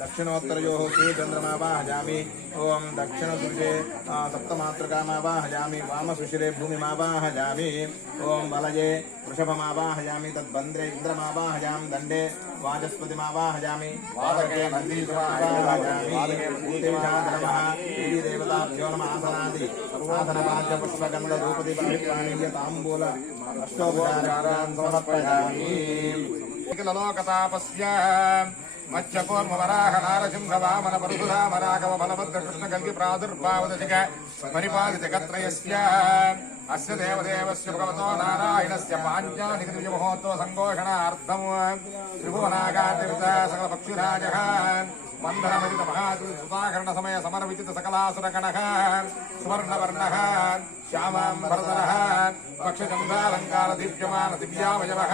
दक्षिणोत्तरयोः सूर्यचन्द्रमावाहयामि ओम दक्षिणसुषे सप्तमात्रकामावाहयामि वामसुशिरे भूमिमावाहयामि ओम वलये वृषभमावाहयामि तद्बन्ध्रे इन्द्रमावाहयामि दण्डे वाचस्पतिमावाहयामि वादके नन्दीश्वरमावाहयामि भूतेशाधनमः देवीदेवताभ्यो नमः आसनादि साधनपाद्यपुष्पगन्धधूपदीपनिप्राणीयताम्बूल अष्टोपचारान् समर्पयामि लोकतापस्य मत्स्यकूर्मवराह नारसिंह वामन परशुराम राघव बलभद्र कृष्ण कल्कि प्रादुर्भावदशिक परिपालितकत्रयस्य अस्य देवदेवस्य भगवतो नारायणस्य पाञ्चालिकदिव्यमहोत्सव संघोषणार्थं त्रिभुवनागातीर्थ सकलपक्षिराजः वन्दनमदित महात्रिसुताकर्ण समय समरविचित सकलासुरगणः सुवर्णवर्णः श्यामाम्बरधरः पक्षचन्द्रालङ्कार दीप्यमान दिव्यावयवः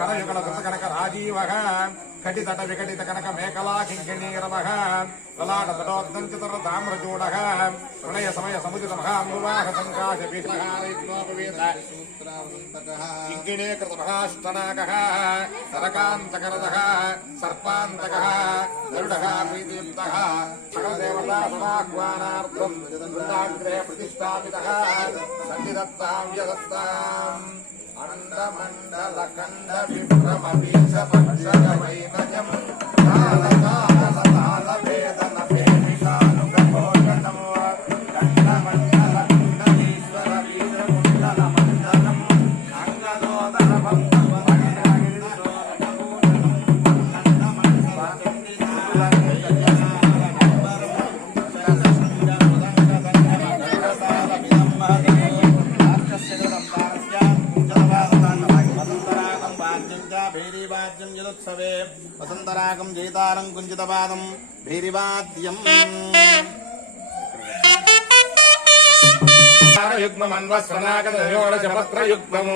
करयुगल कृतकनक राजीवः कटितट विकटित कनक मेखला किङ्किणीरवः ललाट तटोद्दञ्चितर ताम्रचूडः प्रणय समय समुदित महामुवाह सङ्काश किङ्किणे कृतमहाष्टनाकः सरकान्तकरदः सर्पान्तकः गरुडः प्रीतियुक्तः सकलदेवता समाह्वानार्थं वृन्दाग्रे प्रतिष्ठापितः सन्निधत्तां यदत्ताम् अण्डमण्डलखण्ड विभ्रमबीज पक्षगवैनजं तालकालतालवेदन भेदिशानुगभोजनम् खण्डमण्डलखण्डीश्वर वीरकुण्डलमण्डलम् भैरीवाद्यं जलोत्सवे वसन्तरागं जयतारं कुञ्जितपादं भैरीवाद्यं युग्ममन्वस्वनागतयोरजपत्रयुग्मम्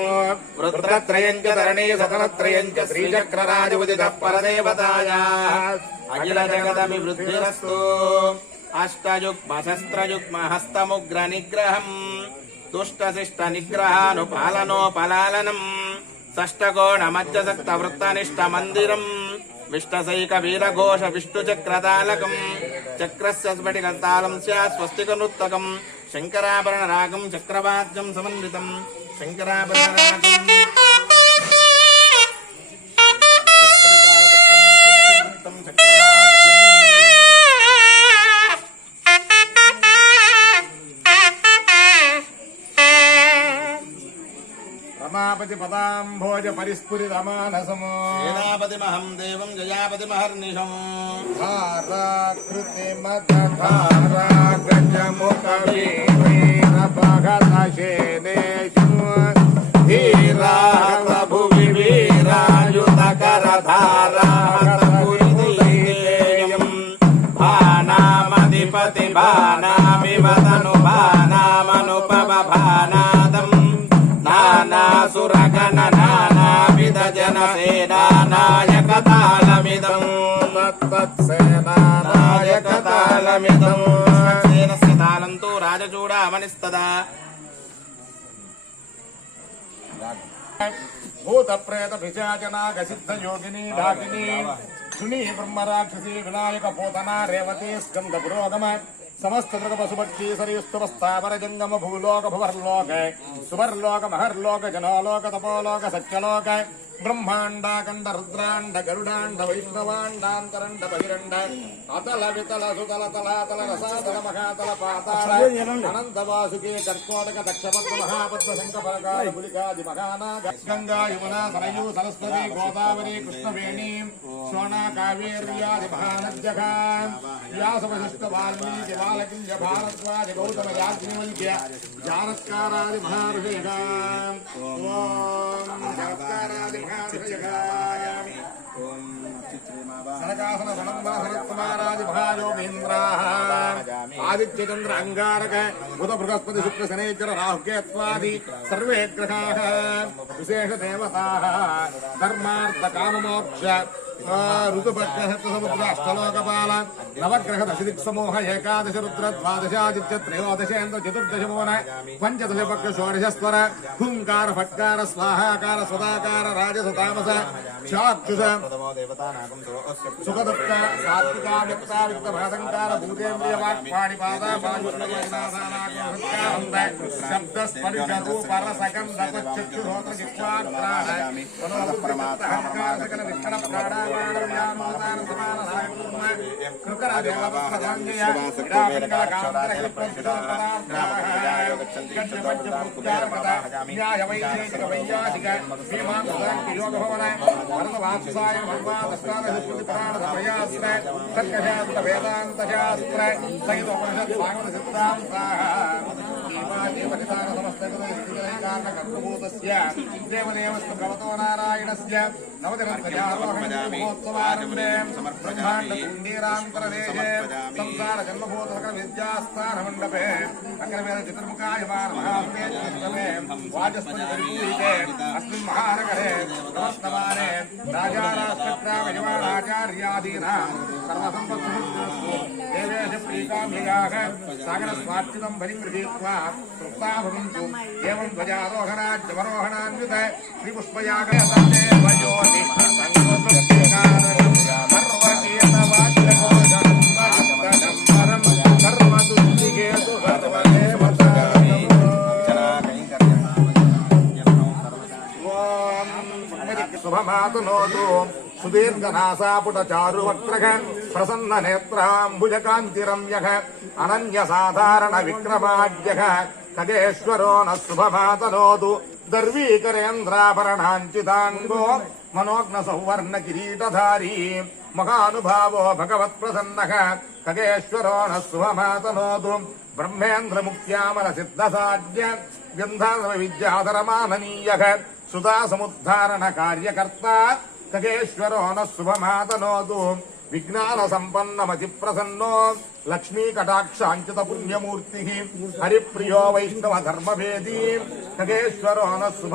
वृत्रत्रयं च धरणे सतनत्रयं च श्रीचक्रराजउदितः परदेवतायाः अखिलजगदभिवृद्धिरस्तु अष्टयुग्मशस्त्रयुग्महस्तमुग्रनिग्रहम् तुष्टशिष्टनिग्रहानुपालनोपलालनम् षष्टकोणमध्यसक्तवृत्तनिष्ठमन्दिरम् विष्टसैकवीरघोष विष्णुचक्रतालकम् चक्रस्य स्फटिकतालं स्यात् स्वस्तिकनृत्तकम् शङ्कराभरणरागम् चक्रवाद्यम् समन्वितम् शङ्कराभरणरागम् रमापति पदाम्भोज परिस्फुरितमानसमो सेनापतिमहं देवं जयापतिमहर्निशम् धाराकृतिमदधारा गजमुखवीरभगतशेनेषु धीराभुवि वीरायुधकरधाराहतपुरीयम् भानामधिपति भानामिवदनु भानामनुपवभानादम् नानासुरगण नानाविध जनसेनानायकतालमिदम् तत्तत्सेनानायकतालमिदम् सेनस्य तालं तु राजचूडामणिस्तदा भूतप्रेतपिशाचनागसिद्धयोगिनी डाकिनी शुनी ब्रह्मराक्षसी विनायक पोतना रेवती स्कंद पुरोगम समस्त दृग पशुपक्षी सरिस्तुपस्थावर जंगम भूलोक भुवर्लोक सुवर्लोक महर्लोक जनोलोक तपोलोक सत्यलोक ब्रह्मांडाकंड रुद्रांड गरुडांड वैष्णवांडांतरंड बहिरंड अतल वितल सुतल तलातल रसातल महातल पाताल अनंत वासुकी कर्कोटक दक्षपद्म महापद्म शंखपरकाल पुलिकादि महानाग गंगा यमुना सरयू सरस्वती गोदावरी कृष्णवेणी सोना कावेर्यादि महानद्यः व्यासवशिष्ठ वाल्मीकि बालकिंज भारद्वाज गौतम याज्ञवल्क्य जानत्कारादि महर्षयः ओम जानत्कारादि सनकासन सनत्कुमारादि महायोगीन्द्राः आदित्यचंद्र अंगारक बुध बृहस्पति शुक्र शनैश्वर राहुकेत्वादि सर्वे ग्रहाः विशेष देवताः धर्मार्थ काममोक्ष ऋतुपक्षसमुद्राष्टलोकपाल नवग्रह दशदिक्समूह एकादश रुद्र द्वादशादित्य त्रयोदशेन्द्र चतुर्दशमोहन पंचदश पक्ष षोडशस्वर हुंकार फट्कार स्वाहाकार स्वदाकार राजसतामस चाक्षुष सुखदुःख सात्विका व्यक्ता युक्त भासंकार भूतेन्द्रिय वाक्पाणिपादा शब्द स्पर्श रूप रसकं दपचक्षुरोत्र जिह्वाग्राह परमात्मा सकल विष्णु प्राणायाम व्यामोदान समान नायकुर्म कृकर देवप्रधान्य रामिका कांतर न्याय वैशेषिक वैयासिक सीमांत योग भवन वर्ण वात्साय भगवान स्मृति पुराण प्रयास्त्र सत्कशास्त्र वेदांत शास्त्र सहित उपनिषद भागवत सिद्धांत देवनिदान समस्तगुणकारणकर्तृभूतस्य देवदेवस्तु भगवतो नारायणस्य नवदिनत्रयारोहणोत्सवारम्भे ब्रह्माण्डकुण्डीरान्तरदेशे संसार जन्मभूत सकल विद्यास्थानमण्डपे अग्रवेद चतुर्मुखायमान महात्मे वाचस्पति परिपूरिते अस्मिन् महानगरे नमस्तमाने राजाराष्ट्रग्रामयमानाचार्यादीनां सर्वसम्पत्सुहृद्भूतो देवेश प्रीकाम्ययाः सागरस्वार्चितं बलिं तृप्ता भवन्तु एवं ध्वजारोहणाद्यवरोहणान्वित श्रीपुष्पयागते वयोति शुभमातनोतु सुदीर्घनासापुटचारुवक्त्रः प्रसन्ननेत्राम्बुजकान्तिरम्यः अनन्यसाधारणविक्रमाद्यः खगेश्वरो नः शुभमातनोतु दर्वीकरेन्द्राभरणाञ्चिताङ्गो मनोज्ञसौवर्णकिरीटधारी महानुभावो भगवत्प्रसन्नः खगेश्वरो नः शुभमातनोतु ब्रह्मेन्द्रमुक्त्यामलसिद्धसाध्य गन्धर्वविद्याधरमाननीयः सुधासमुद्धारणकार्यकर्ता खगेश्वरो नः शुभमातनोतु विज्ञानसम्पन्नमतिप्रसन्नो लक्ष्मीकटाक्षाञ्चितपुण्यमूर्तिः हरिप्रियो वैष्णवधर्मभेदी खगेश्वरो नः शुभ